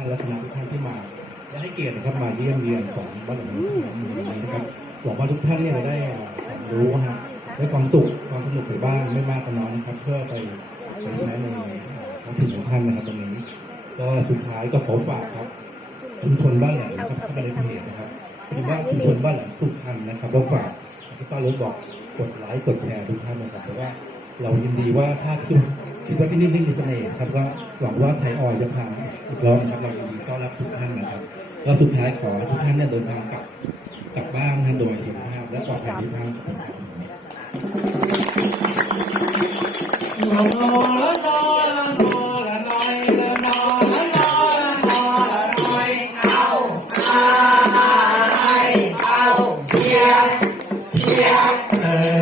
ท่านและคณะทุกท่านที่มาและให้เกียรตินะครับมาเยี่ยมเยียนของบ้านหลังนี้นะครับหวังว่าทุกท่านเนี่ยได้ความรู้นะฮะได้ความสุขความสนุกไปบ้างไม่มากก็น้อยนะครับ เพื่อไปไปใช้ในท้องถิ่นของท่านนะครับตรงนี้ก็สุดท้ายก็ขอฝากครับชุมชนบ้านแหลมนะครับเข้ามาในเพจนะครับคือว่าชุมชนบ้านแหลมสุขพันนะครับแล้วฝากที่ป้ารถบอกกดไลค์กดแชร์ทุกท่านนะครับแต่ว่าเรายินดีว่าถ้าคิด คิดว่าที่นี่ไม่มีเสน่ห์ครับก็หวังว่าไทยออยจะพาอีกรอบนะครับเรายินดีต้อนรับทุกท่านนะครับแล้วสุดท้ายขอทุกท่านเนี่ยเดินทางกลับกลับบ้านนะโดยสุขภาพและปลอดภัยที่บ้านครับละนอละนอลเชียร์เชียร์เออ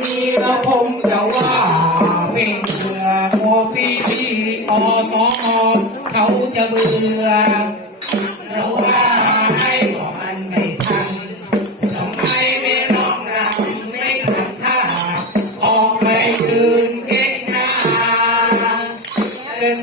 นี้เราผมจะว่าเป็นเบื่อโมพี่พี่อสอเขาจะเบื่อเราว่าให้กันไม่ทันสมัยไม่ร้องรำไม่ขัดท่าออกไปยืนเก่งหน้าเดิน